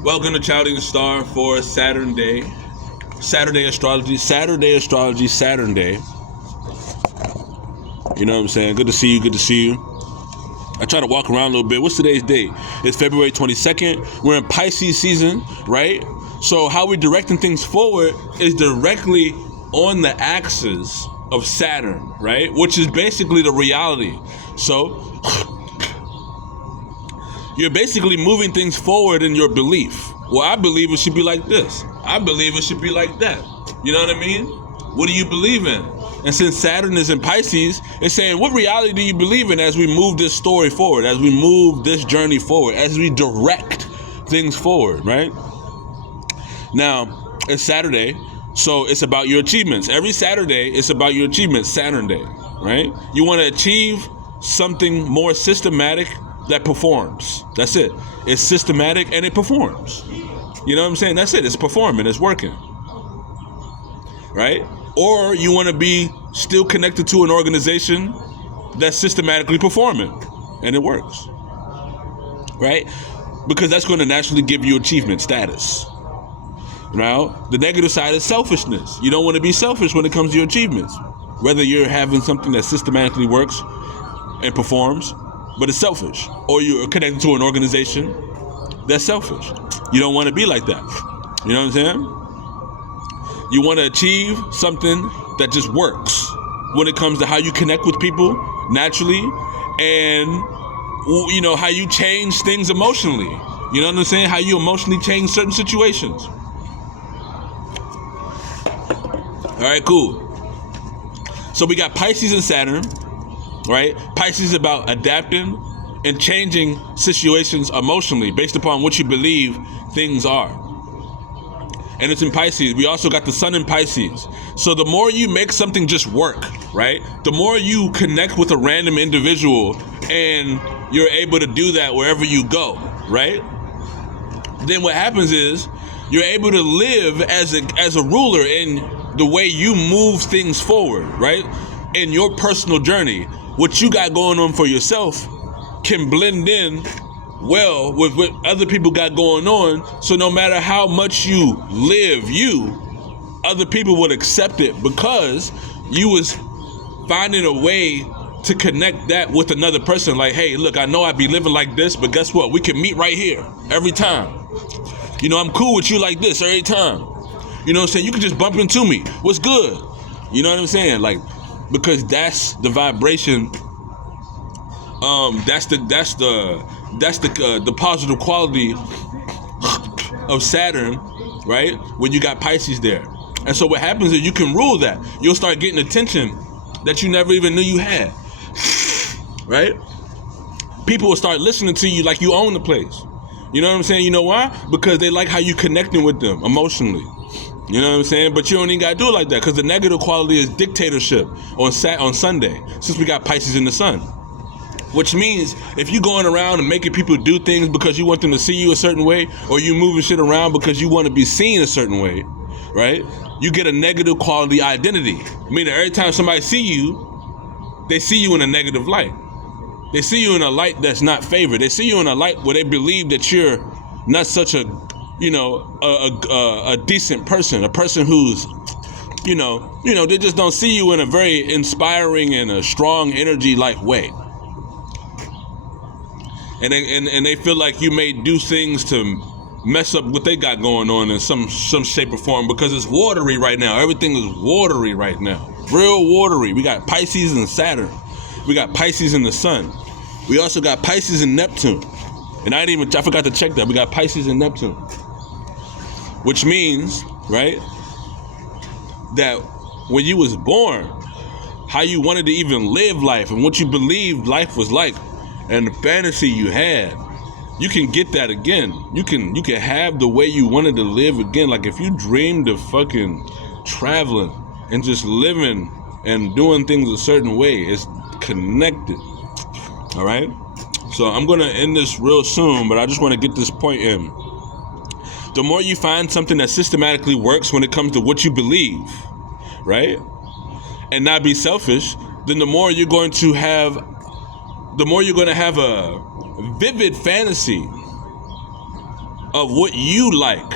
Welcome to Chaldean Star for Saturn Day. Saturday astrology, Saturn Day. You know what I'm saying? Good to see you. I try to walk around a little bit. What's today's date? It's February 22nd. We're in Pisces season, right? So how we're directing things forward is directly on the axis of Saturn, right? Which is basically the reality. So you're basically moving things forward in your belief. Well, I believe it should be like this. I believe it should be like that. You know what I mean? What do you believe in? And since Saturn is in Pisces, it's saying, what reality do you believe in as we move this story forward, as we move this journey forward, as we direct things forward, right? Now, it's Saturday, so it's about your achievements. Every Saturday, it's about your achievements, Saturn Day, right? You want to achieve something more systematic that performs. That's it. It's systematic and it performs. You know what I'm saying? That's it. It's performing. It's working. Right? Or you want to be still connected to an organization that's systematically performing and it works. Right? Because that's going to naturally give you achievement status. Now, the negative side is selfishness. You don't want to be selfish when it comes to your achievements. Whether you're having something that systematically works and performs, but it's selfish, or you're connected to an organization that's selfish. You don't want to be like that. You know what I'm saying? You want to achieve something that just works when it comes to how you connect with people naturally and, you know, how you change things emotionally. You know what I'm saying? How you emotionally change certain situations. All right, cool. So we got Pisces and Saturn. Right? Pisces is about adapting and changing situations emotionally based upon what you believe things are. And it's in Pisces. We also got the sun in Pisces. So the more you make something just work, right? The more you connect with a random individual and you're able to do that wherever you go, right? Then what happens is you're able to live as a ruler in the way you move things forward, right? In your personal journey. What you got going on for yourself can blend in well with what other people got going on. So no matter how much you live other people would accept it because you was finding a way to connect that with another person. Like, hey, look, I know I be living like this, but guess what? We can meet right here every time. You know, I'm cool with you like this every time. You know what I'm saying? You can just bump into me. What's good? You know what I'm saying? Like, because that's the vibration. That's the positive quality of Saturn, right? When you got Pisces there, and so what happens is you can rule that. You'll start getting attention that you never even knew you had, right? People will start listening to you like you own the place. You know what I'm saying? You know why? Because they like how you connecting with them emotionally. You know what I'm saying? But you don't even got to do it like that because the negative quality is dictatorship on Sunday, since we got Pisces in the sun. Which means if you going around and making people do things because you want them to see you a certain way, or you moving shit around because you want to be seen a certain way, right? You get a negative quality identity. Meaning every time somebody see you, they see you in a negative light. They see you in a light that's not favored. They see you in a light where they believe that you're not such a, you know, a decent person, a person who's, you know, they just don't see you in a very inspiring and a strong energy-like way. And they feel like you may do things to mess up what they got going on in some shape or form because it's watery right now. Everything is watery right now. Real watery. We got Pisces and Saturn. We got Pisces in the sun. We also got Pisces and Neptune. And I forgot to check that. We got Pisces and Neptune. Which means, right, that when you was born, how you wanted to even live life and what you believed life was like and the fantasy you had, you can get that again. You can have the way you wanted to live again. Like if you dreamed of fucking traveling and just living and doing things a certain way, it's connected. All right? So I'm going to end this real soon, but I just want to get this point in. The more you find something that systematically works when it comes to what you believe, right? And not be selfish, then the more you're going to have a vivid fantasy of what you like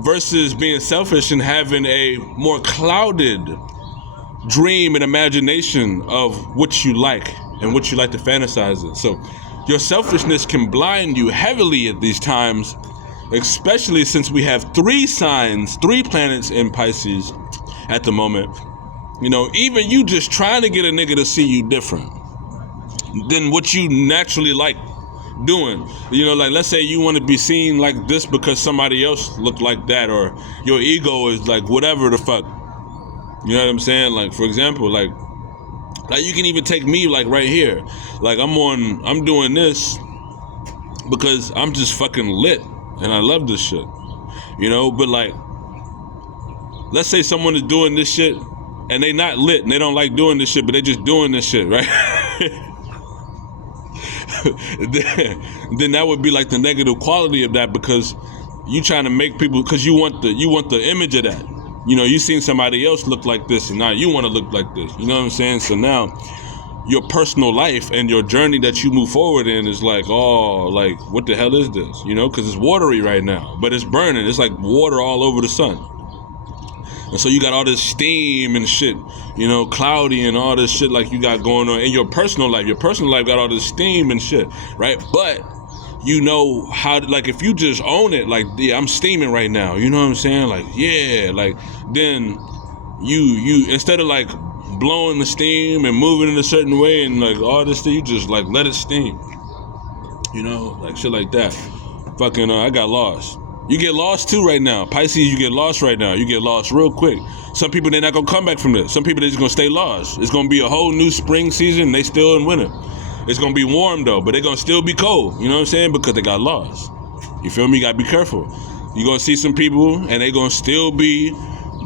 versus being selfish and having a more clouded dream and imagination of what you like and what you like to fantasize in. So your selfishness can blind you heavily at these times, especially since we have 3 planets in Pisces at the moment. You know, even you just trying to get a nigga to see you different than what you naturally like doing. You know, like, let's say you want to be seen like this because somebody else looked like that, or your ego is like whatever the fuck. You know what I'm saying? Like, for example, like you can even take me, like, right here. Like, I'm doing this because I'm just fucking lit and I love this shit. You know, but like, let's say someone is doing this shit and they not lit and they don't like doing this shit, but they just doing this shit, right? then that would be like the negative quality of that, because you trying to make people, because you want the image of that. You know, you seen somebody else look like this and now you want to look like this. You know what I'm saying? So now your personal life and your journey that you move forward in is like, oh, like, what the hell is this? You know, because it's watery right now, but it's burning. It's like water all over the sun. And so you got all this steam and shit, you know, cloudy and all this shit like you got going on in your personal life. Your personal life got all this steam and shit, right? But you know how, like, if you just own it, like, yeah, I'm steaming right now, you know what I'm saying? Like, yeah, like, then you instead of like blowing the steam and moving in a certain way and like all this thing, you just like let it steam, you know, like shit like that. Fucking, I got lost. You get lost too right now. Pisces, you get lost right now. You get lost real quick. Some people, they're not gonna come back from this. Some people, they're just gonna stay lost. It's gonna be a whole new spring season. They still in winter. It's gonna be warm though, but they're gonna still be cold. You know what I'm saying? Because they got lost. You feel me? You gotta be careful. You're gonna see some people and they're gonna still be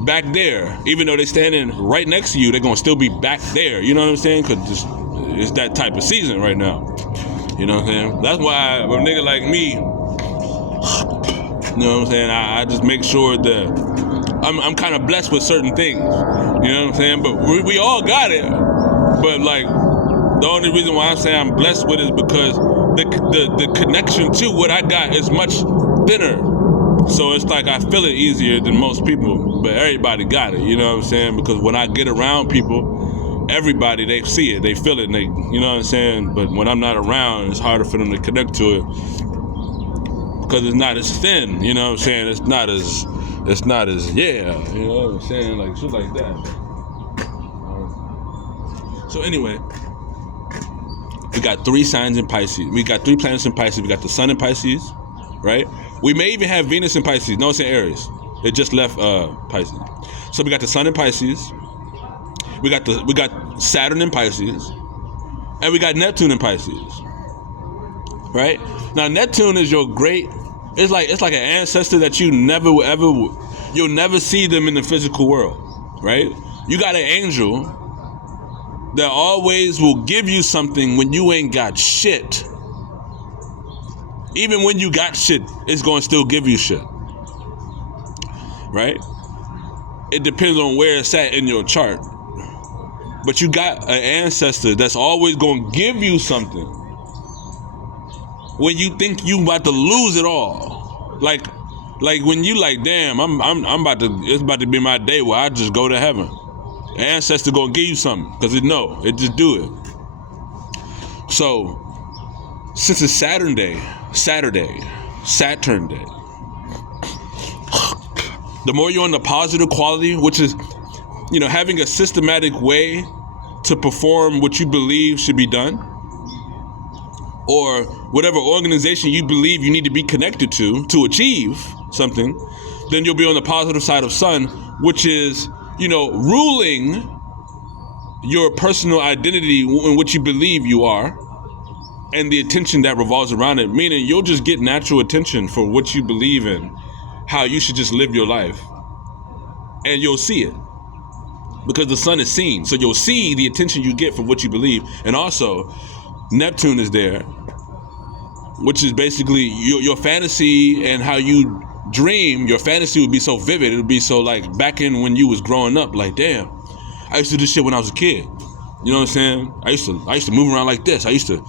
back there. Even though they're standing right next to you, they're gonna still be back there. You know what I'm saying? Because it's that type of season right now. You know what I'm saying? That's why a nigga like me, you know what I'm saying, I just make sure that I'm kind of blessed with certain things. You know what I'm saying? But we all got it. But like, the only reason why I'm saying I'm blessed with it is because the connection to what I got is much thinner. So it's like I feel it easier than most people. But everybody got it, you know what I'm saying? Because when I get around people, everybody, they see it, they feel it, and they, you know what I'm saying? But when I'm not around, it's harder for them to connect to it. Because it's not as thin, you know what I'm saying? It's not as, yeah, you know what I'm saying? Like, shit like that. So anyway, we got 3 signs in Pisces. We got 3 planets in Pisces. We got the sun in Pisces, right? We may even have Venus in Pisces. No, it's in Aries. It just left Pisces. So we got the sun in Pisces. We got Saturn in Pisces. And we got Neptune in Pisces. Right? Now Neptune is your great, it's like an ancestor that you'll never see them in the physical world, right? You got an angel that always will give you something when you ain't got shit. Even when you got shit, it's going to still give you shit, right? It depends on where it's at in your chart. But you got an ancestor that's always going to give you something when you think you about to lose it all. Like when you like, damn, it's about to be my day where I just go to heaven. The ancestor gonna give you something, because it just do it. So since it's Saturn Day, the more you're on the positive quality, which is, you know, having a systematic way to perform what you believe should be done, or whatever organization you believe you need to be connected to achieve something, then you'll be on the positive side of sun, which is, you know, ruling your personal identity in what you believe you are, and the attention that revolves around it, meaning you'll just get natural attention for what you believe in, how you should just live your life, and you'll see it. Because the sun is seen, so you'll see the attention you get from what you believe. And also, Neptune is there, which is basically your fantasy and how you dream. Your fantasy would be so vivid. It would be so like back in when you was growing up, like, damn, I used to do this shit when I was a kid. You know what I'm saying? I used to move around like this. I used to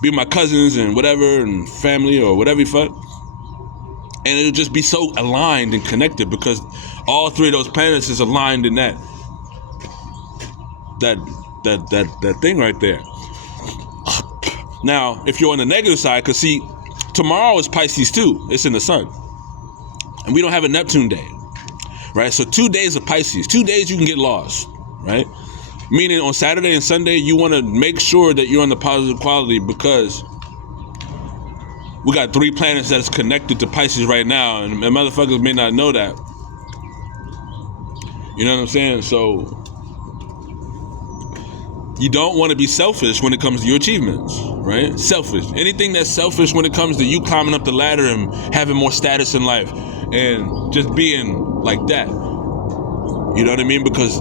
be with my cousins and whatever and family or whatever you fuck. And it'll just be so aligned and connected because all three of those planets is aligned in that thing right there. Now, if you're on the negative side, because see, tomorrow is Pisces too. It's in the sun. And we don't have a Neptune day, right? So 2 days of Pisces, 2 days you can get lost, right? Meaning on Saturday and Sunday, you want to make sure that you're on the positive quality because we got 3 planets that's connected to Pisces right now, and motherfuckers may not know that. You know what I'm saying? So you don't want to be selfish when it comes to your achievements, right? Selfish. Anything that's selfish when it comes to you climbing up the ladder and having more status in life and just being like that. You know what I mean? Because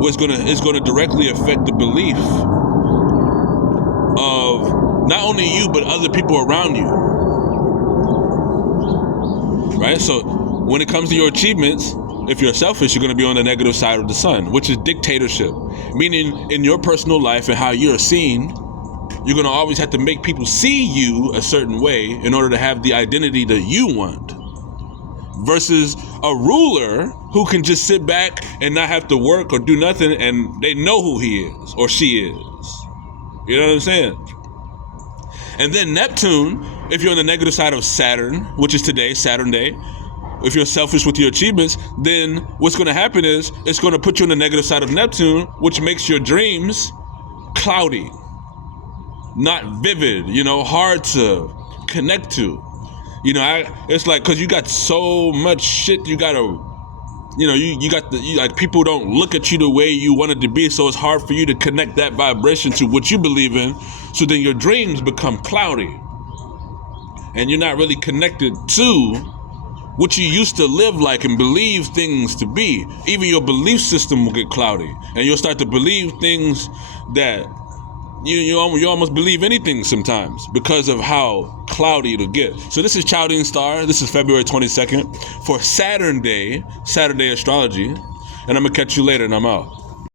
it's gonna directly affect the belief of not only you but other people around you. Right? So when it comes to your achievements, if you're selfish, you're going to be on the negative side of the sun, which is dictatorship. Meaning in your personal life and how you're seen, you're going to always have to make people see you a certain way in order to have the identity that you want. Versus a ruler who can just sit back and not have to work or do nothing and they know who he is or she is. You know what I'm saying? And then Neptune, if you're on the negative side of Saturn, which is today, Saturn day, if you're selfish with your achievements, then what's going to happen is it's going to put you on the negative side of Neptune, which makes your dreams cloudy, not vivid, hard to connect to. It's like, because you got so much shit you got to, like people don't look at you the way you want it to be, so it's hard for you to connect that vibration to what you believe in, so then your dreams become cloudy. And you're not really connected to what you used to live like and believe things to be. Even your belief system will get cloudy, and you'll start to believe things that you almost believe anything sometimes because of how cloudy it'll get. So this is Chaldean Star. This is February 22nd for Saturn Day, Saturday astrology, and I'm gonna catch you later, and I'm out.